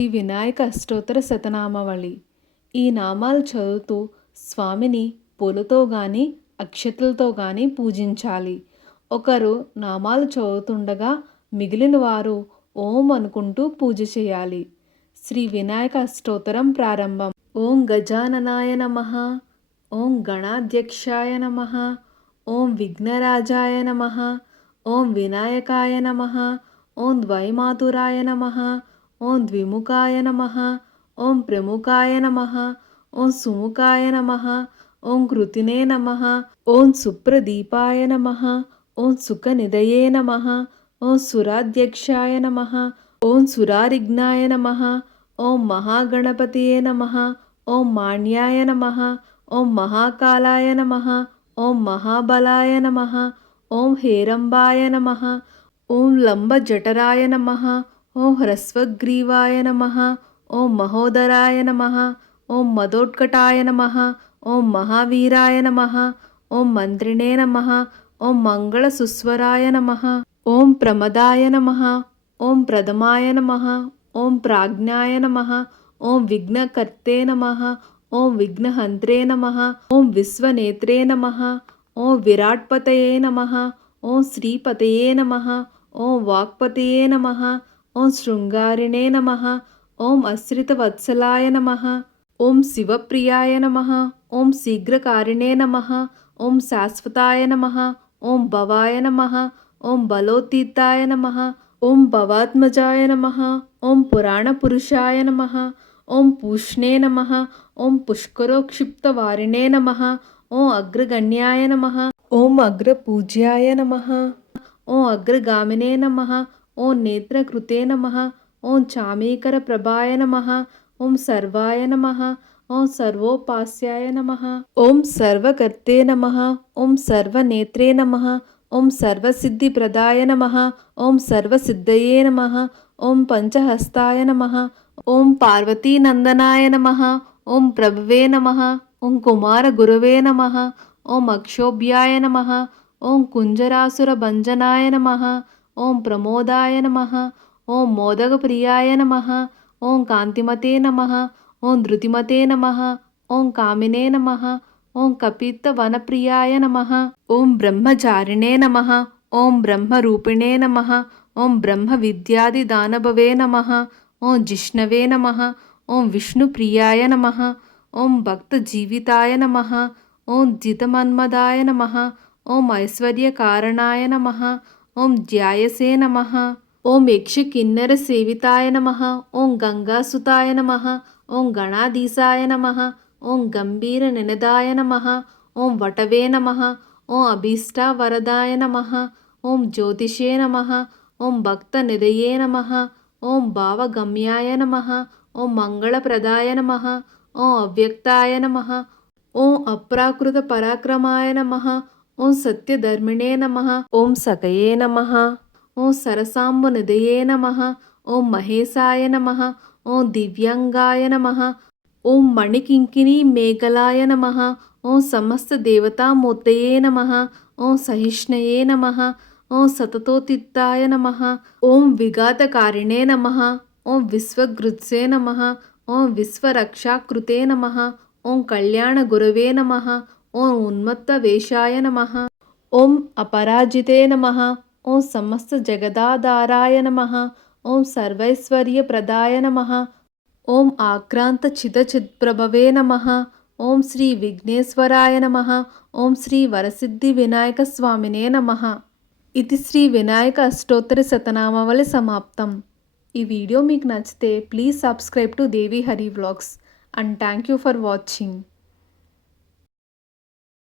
ఈ వినాయక అష్టోత్తర శతనామావళి. ఈ నామాలు చదువుతూ స్వామిని పూలతో గాని, అక్షతలతో గాని పూజించాలి. ఒకరు నామాలు చదువుతుండగా మిగిలిన వారు ఓం అనుకుంటూ పూజ చేయాలి. శ్రీ వినాయక అష్టోత్తరం ప్రారంభం. ఓం గజాననాయ నమః. ఓం గణాధ్యక్షాయ నమః. ఓం విఘ్నరాజాయ నమః. ఓం వినాయకాయ నమః. ఓం ద్వైమాతురాయ నమః. ఓం ద్విముఖాయ నమః. ఓం ప్రముఖాయ నమః. ఓం సుముఖాయ నమః. ఓం కృతినే నమః. ఓం సుప్రదీపాయ నమః. ఓం సుఖనిధయే నమః. ఓం సురాధ్యక్షాయ నమః. ఓం సురారిఘ్నాయ నమః. ఓం మహాగణపతియే నమః. ఓం మాణ్యాయ నమః. ఓం మహాకాలాయ నమః. ఓం మహాబలాయ నమః. ఓం హేరంబాయ నమః. ఓం లంబజఠరాయ నమః. ఓం హ్రస్వగ్రీవాయ నమః. ఓం మహోదరాయ నమః. ఓం మదోత్కటాయ నమః. ఓం మహావీరాయ నమః. ఓం మంత్రిణే నమః. ఓం మంగళసుస్వరాయ నమః. ఓం ప్రమదాయ నమః. ఓం ప్రథమాయ నమః. ఓం ప్రాజ్ఞాయ నమః. ఓం విఘ్నకర్తే నమః. ఓం విఘ్నహంత్రే నమః. ఓం విశ్వనేత్రే నమః. ఓం విరాట్పతయే నమః. ఓం శ్రీపతయే నమః. ఓం వాక్పతయే నమః. ఓం శృంగారిణే నమః. ఓం అశ్రితవత్సలాయ నమః. ఓం శివప్రియాయ నమః. ఓం శీఘ్రకారిణే నమః. ఓం శాశ్వతాయ నమః. ఓం భవాయ నమః. ఓం బలోతీతాయ నమః. ఓం భవాత్మజాయ నమః. ఓం పురాణపురుషాయ నమః. ఓం పూష్ణే నమః. ఓం పుష్కరోక్షిప్తవారిణే నమః. ఓం అగ్రగణ్యాయ నమః. ఓం అగ్రపూజ్యాయ నమః. ఓం అగ్రగామినే నమః. ఓం నేత్రకృతే నమః. ఓం చామీకరప్రభాయ నమః. ఓం సర్వాయ నమః. ఓం సర్వోపాస్యాయ నమః. ఓం సర్వకర్తే నమః. ఓం సర్వనేత్రే నమః. ఓం సర్వసిద్ధిప్రదాయ నమః. ఓం సర్వసిద్ధయే నమః. ఓం పంచహస్తాయ నమః. ఓం పార్వతీనందనాయ నమః. ఓం ప్రభువే నమః. ఓం కుమారగురవే నమః. ఓం అక్షోభ్యాయ నమః. ఓం కుంజరాసురభంజనాయ నమః. ఓం ప్రమోదాయ నమః. ఓం మోదకప్రియాయ నమః. ఓం కాంతిమతే నమః. ఓం ధృతిమతే నమః. ఓం కామినే నమః. ఓం కపిత్తవనప్రియాయ నమః. ఓం బ్రహ్మచారిణే నమః. ఓం బ్రహ్మరూపిణే నమః. ఓం బ్రహ్మవిద్యాదిదానభవే నమః. ఓం జిష్ణవే నమః. ఓం విష్ణుప్రియాయ నమః. ఓం భక్తజీవితాయ నమః. ఓం జితమన్మదాయ నమః. ఓం ఐశ్వర్యకారణాయ నమః. ఓం ధ్యాయసే నమః. ఓం యక్షకిన్నర సేవితాయ నమః. ఓం గంగాసుతాయ నమః. ఓం గణాధీశాయ నమః. ఓం గంభీర నినదాయ నమః. ఓం వటవే నమః. ఓం అభీష్టావరదాయ నమః. ఓం జ్యోతిషే నమః. ఓం భక్తనిధయే నమః. ఓం భావగమ్యాయ నమః. ఓం మంగళప్రదాయ నమః. ఓం అవ్యక్తాయ నమః. ఓం అప్రాకృత పరాక్రమాయ నమః. ఓం సత్యధర్మిణే నమః. ఓం సకయే నమః. ఓం సరసాంబునిధయే నమః. ఓం మహేశాయ నమః. ఓం దివ్యాంగాయ నమః. ఓం మణికింకిణీ మేఘలాయ నమః. ఓం సమస్త దేవతామూర్తయే నమః. ఓం సహిష్ణయే నమః. ఓం సతతోతిత్తాయ నమః. ఓం విఘాతకారిణే నమః. ఓం విశ్వగృత్సే నమః. ఓం విశ్వరక్షాకృతే నమః. ఓం కళ్యాణగురవే నమః. ఓం ఉన్మత్తవేషాయ నమః. ఓం అపరాజితే నమః. ఓం సమస్త జగదాధారాయ నమః. ఓం సర్వైశ్వర్యప్రదాయ నమః. ఓం ఆక్రాంత చితచిత్ప్రభవే నమః. ఓం శ్రీ విఘ్నేశ్వరాయ నమః. ఓం శ్రీ వరసిద్ధి వినాయక స్వామినే నమః. ఇది శ్రీ వినాయక అష్టోత్తర శతనామావళి సమాప్తం. ఈ వీడియో మీకు నచ్చితే please subscribe to Devi Hari vlogs and thank you for watching.